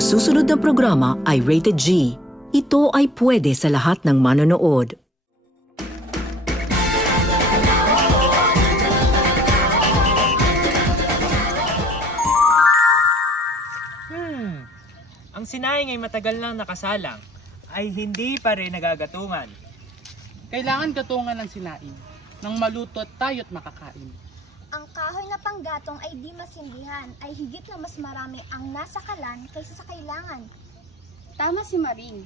Ang susunod na programa ay Rated G. Ito ay pwede sa lahat ng manonood. Ang sinaing ay matagal nang nakasalang, ay hindi pa rin nagagatungan. Kailangan gatungan ng sinaing, nang maluto tayo't makakain. Ang kahoy na panggatong ay di masindihan, ay higit na mas marami ang nasa kalan kaysa sa kailangan. Tama si Maring,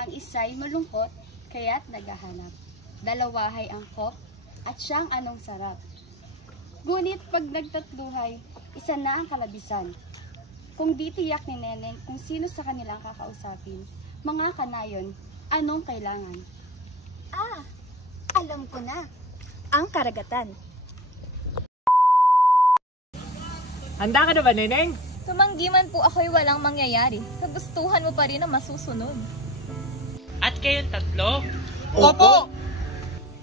ang isa'y malungkot, kaya't naghahanap. Dalawahay angkop, at siyang anong sarap. Ngunit pag nagtatluhay, isa na ang kalabisan. Kung di tiyak ni Neneng kung sino sa kanilang kakausapin, mga kanayon, anong kailangan? Alam ko na. Ang karagatan. Handa ka na ba, Neneng? Tumanggi man po ako'y walang mangyayari. Kagustuhan mo pa rin ang masusunod. At kayong tatlo? Opo!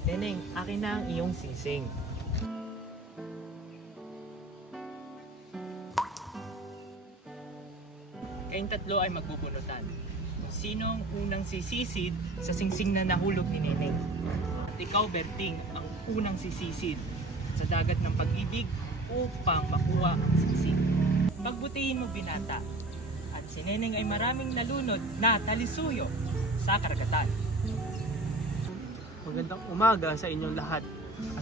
Neneng, akin na ang iyong singsing. Kayong tatlo ay magbubunutan. Kung sino ang unang sisisid sa singsing na nahulog ni Neneng. At ikaw, Berting, ang unang sisisid sa dagat ng pag-ibig upang makuha ang singsing. Pagbutihin mo, binata. At si Neneng ay maraming nalunod na talisuyo sa karagatan. Magandang umaga sa inyong lahat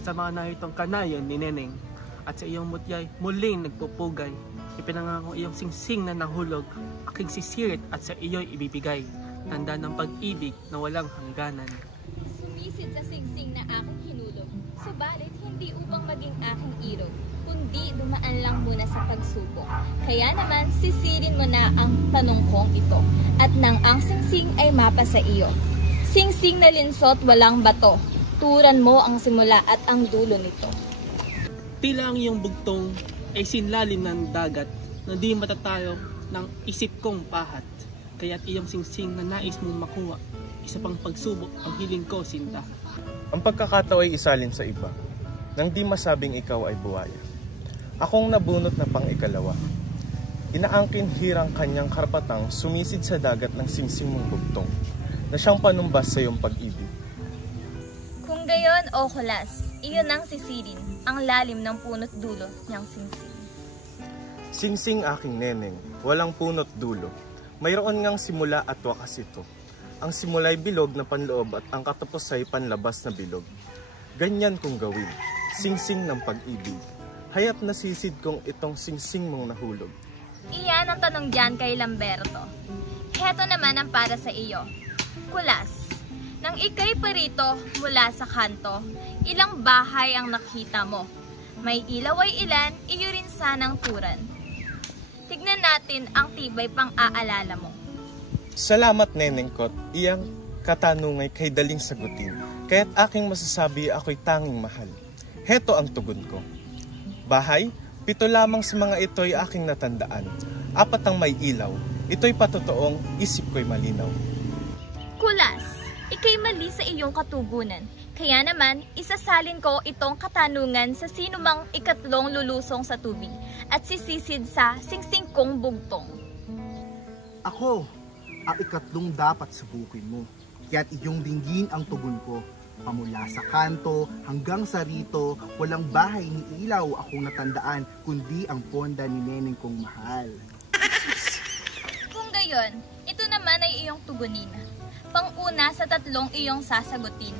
at sa mga naritong kanayon ni Neneng at sa iyong mutyay muling nagpupugay. Ipinangako iyong singsing na nahulog, aking sisirit at sa iyo'y ibibigay, tanda ng pag-ibig na walang hangganan. Sumisid sa singsing na aking hinulog, subalit hindi upang maging aking irog, kundi dumaan lang muna sa pagsubok. Kaya naman sisirin mo na ang tanong kong ito, at nang ang singsing ay mapa sa iyo. Singsing na linsot walang bato, turan mo ang simula at ang dulo nito. Tila ang iyong bugtong ay sinlalim ng dagat na di matatayo ng isip kong pahat. Kaya't iyong singsing na nais mong makuha, isa pang pagsubok ang hiling ko, sinta. Ang pagkakatao ay isalin sa iba, nang di masabing ikaw ay buwaya. Akong nabunot na pang ikalawa. Inaangkin hirang kanyang karapatang sumisid sa dagat ng singsing mong bugtong, na siyang panumbas sa iyong pag-ibig. Kung gayon, o kulas, iyon ang sisirin, ang lalim ng punot dulo niyang singsing. Singsing aking Neneng, walang punot dulo. Mayroon ngang simula at wakas ito. Ang simula'y bilog na panloob at ang katapos ay panlabas na bilog. Ganyan kong gawin, singsing ng pag-ibig. Haya't nasisid kong itong singsing mong nahulog. Iyan ang tanong dyan kay Lamberto. Heto naman ang para sa iyo. Kulas, nang ika'y parito mula sa kanto, ilang bahay ang nakita mo? May ilaw ay ilan, iyo rin sanang turan. Tignan natin ang tibay pang aalala mo. Salamat, Neneng Kot, iyang katanungay kay daling sagutin. Kaya't aking masasabi ako'y tanging mahal. Heto ang tugon ko. Bahay, 7 lamang sa mga ito'y aking natandaan. 4 ang may ilaw. Ito'y patotoong isip ko'y malinaw. Kulas, ika'y mali sa iyong katugunan. Kaya naman, isasalin ko itong katanungan sa sino mang ikatlong lulusong sa tubig at sisisid sa singsing kong bugtong. Ako, ang ikatlong dapat subukin mo. Kaya't iyong dinggin ang tugon ko. Pamula sa kanto hanggang sa rito, walang bahay ni ilaw akong natandaan, kundi ang ponda ni Neneng kong mahal. Kung gayon, ito naman ay iyong tugunin. Pang-una sa 3 iyong sasagutin.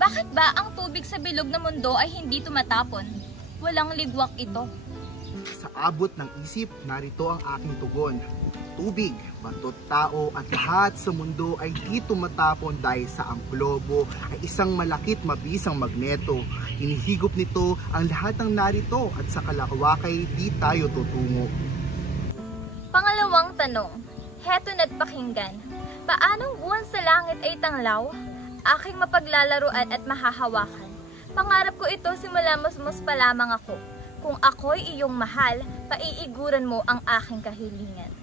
Bakit ba ang tubig sa bilog na mundo ay hindi tumatapon? Walang ligwak ito. Sa abot ng isip, narito ang aking tugon. Tubig, batot tao at lahat sa mundo ay di tumatapon dahil sa ang globo ay isang malakit mabisang magneto. Hinihigop nito ang lahat ng narito at sa kalawakay di tayo tutungo. Pangalawang tanong, heto na't pakinggan. Paanong buwan sa langit ay tanglaw? Aking mapaglalaruan at mahahawakan. Pangarap ko ito simula musmus pa lamang ako. Kung ako'y iyong mahal, paiiguran mo ang aking kahilingan.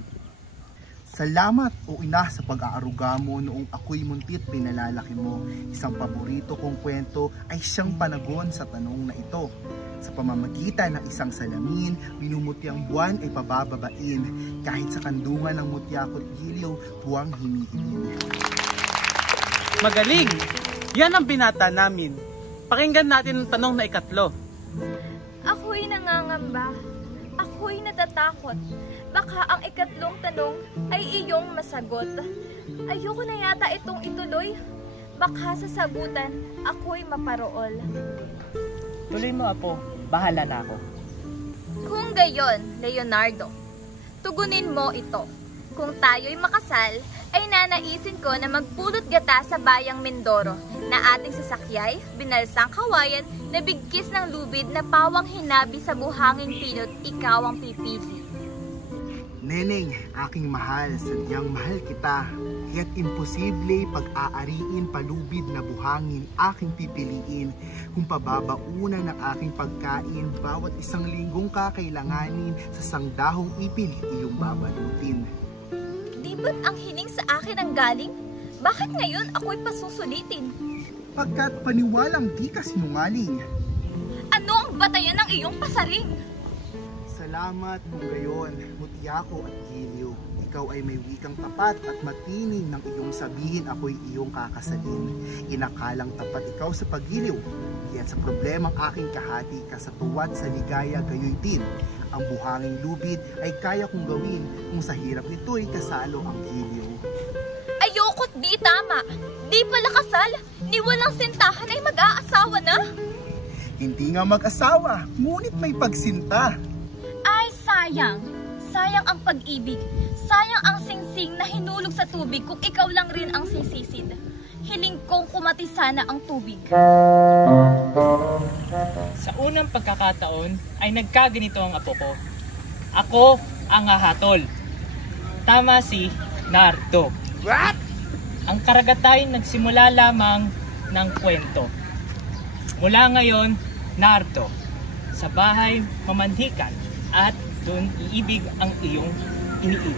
Salamat o ina sa pag-aaruga mo noong ako'y muntit pinalalaki mo. Isang paborito kong kwento ay siyang panagon sa tanong na ito. Sa pamamagitan ng isang salamin, minumutyang buwan ay pabababain. Kahit sa kandungan ng mutya at giliw, buwang hinihiling. Magaling! Yan ang binata namin. Pakinggan natin ang tanong na ikatlo. Ako'y nangangamba. Ako'y natatakot. Baka ang ikatlong tanong ay iyong masagot. Ayoko na yata itong ituloy. Baka sa sagutan, ako'y maparool. Tuloy mo, Apo. Bahala na ako. Kung gayon, Leonardo, tugunin mo ito. Kung tayo'y makasal, ay nanaisin ko na magpulot gata sa bayang Mindoro na ating sasakyay, binalsang kawayan na bigkis ng lubid na pawang hinabi sa buhanging pilot, ikaw ang pipili. Neneng, aking mahal, sadyang mahal kita. Kaya't imposible pag-aariin palubid na buhangin aking pipiliin. Kung pababaunan ng aking pagkain, bawat isang linggong kakailanganin, sa sangdahong ipin iyong babalutin. Di ba't ang hiling sa akin ang galing? Bakit ngayon ako'y pasusulitin? Pagkat paniwalang di ka sinungaling. Ano ang batayan ng iyong pasaring? Salamat kung gayon, Mutyako at Giliw. Ikaw ay may wikang tapat at matining ng iyong sabihin ako'y iyong kakasalin. Inakalang tapat ikaw sa pagiliw. Yan sa problemang aking kahati ka sa tuwad sa ligaya gayoy din. Ang buhanging lubid ay kaya kong gawin kung sa hirap nito'y kasalo ang Giliw. Ayokot di tama. Di pala kasal. Ni walang sintahan ay mag-aasawa na. Hindi nga mag-asawa, ngunit may pagsinta. Ay sayang. Sayang ang pag-ibig. Sayang ang singsing na hinulog sa tubig kung ikaw lang rin ang sisisid. Hiling kong kumati sana ang tubig. Sa unang pagkakataon ay nagkaganito ang apo ko. Ako ang hahatol. Tama si Nardo. What? Ang karagatay nagsimula lamang ng kwento. Mula ngayon, Nardo, sa bahay mamanhikan at doon iibig ang iyong iniibig.